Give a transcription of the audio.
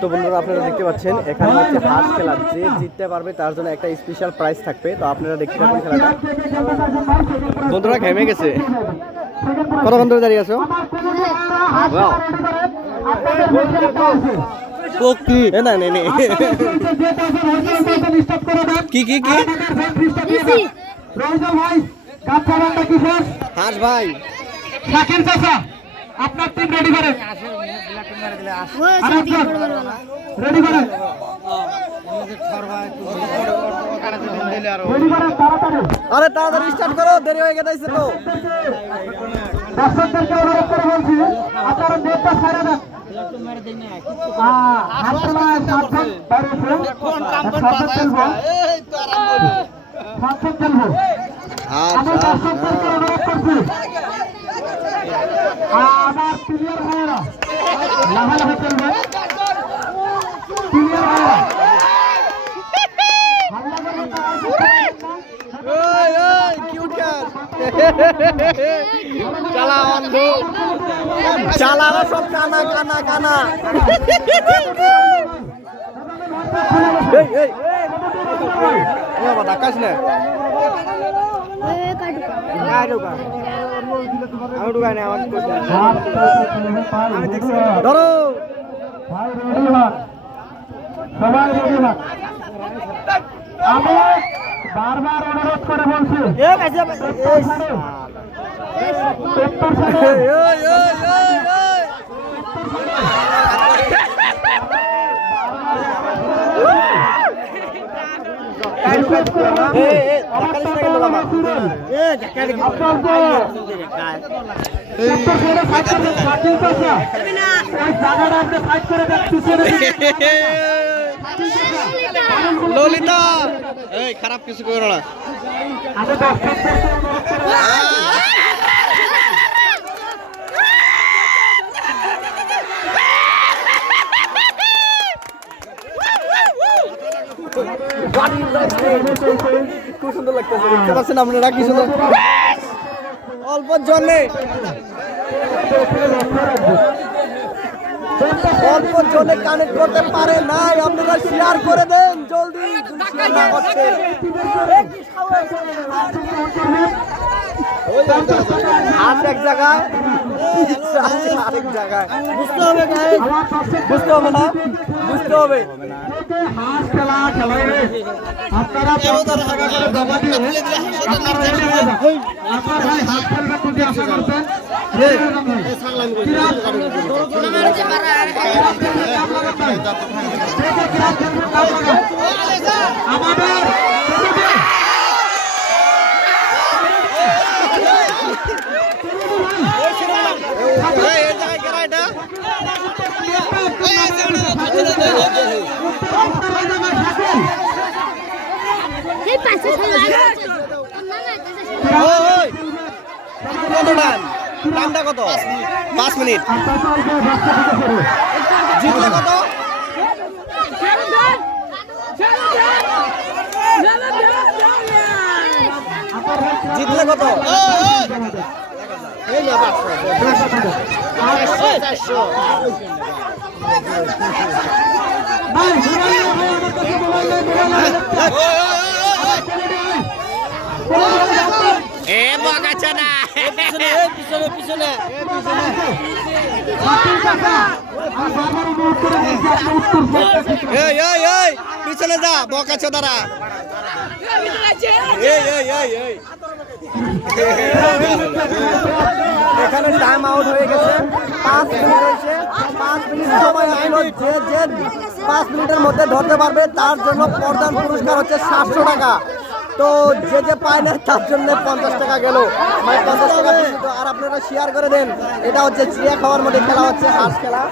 তো বন্ধুরা আপনারা দেখতে পাচ্ছেন এখানে হচ্ছে হাঁস খেলা, যে জিততে পারবে তার জন্য একটা স্পেশাল প্রাইজ থাকবে। তো আপনারা দেখতে পাচ্ছেন খেলাটা। বন্ধুরা ঘেমে গেছে, কতক্ষণ ধরে দাঁড়িয়ে আছো? কি কি কি হাঁস ভাই আপনার টিম রেডি করেন, রেডি করেন, আরে তাড়াতাড়ি স্টার্ট করো, দেরি হয়ে গেছে তো। দর্শকদেরকে অনুরোধ করে বলছি আপনারা নেটটা ছেড়ে দেন। আমার প্লেয়ার ভাইয়েরা লাভালাভি চলবে, প্লেয়ার ভাইয়েরা চালানো সব কানা কানা কানা। ডাকাস না ধরো সবাই রেডি হন। আমি বারবার অনুরোধ করে বলছি ললিতা এই খারাপ কিছু করো না। খুব সুন্দর লাগতেছে, দেখতে পাচ্ছেন আপনারা কি সুন্দর। অল্প জনে অল্প জনে কানেক্ট করতে পারে নাই, আপনারা শেয়ার করে দেন জলদি। হাত এক জায়গায়, আরেক জায়গায়, বুঝতে হবে বুঝতে হবে না, বুঝতে হবে। হাঁস খেলা খেলে আপনারা আপনার ভাই হাত খেলবে কোনটি আশা করছেন? আমাদের টাইমটা কত? 5 মিনিট। জিতলে কত? জিতলে কত? এ বাগাচ্ছে না, পিছনে পিছনে পিছনে পিছনে যা, বকাচ্ছে তারা। এখানে টাইম আউট হয়ে গেছে, 5 মিনিট হয়েছে। 5 মিনিট সময় আসলো, যে 5 মিনিটের মধ্যে ধরতে পারবে তার জন্য প্রধান পুরস্কার হচ্ছে 700 টাকা। তো যে পায় না তার জন্য 50 টাকা গেল, মানে 50 টাকা। আর আপনারা শেয়ার করে দেন, এটা হচ্ছে চিড়িয়া খাওয়ার মধ্যে খেলা হচ্ছে, হাঁস খেলা।